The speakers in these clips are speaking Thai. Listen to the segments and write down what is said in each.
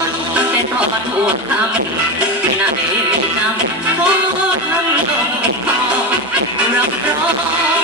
บันเป็นพ่อบันหัำนาเอกนำพ่ทำตรงรัอง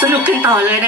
สนุกกันต่อเลยนะ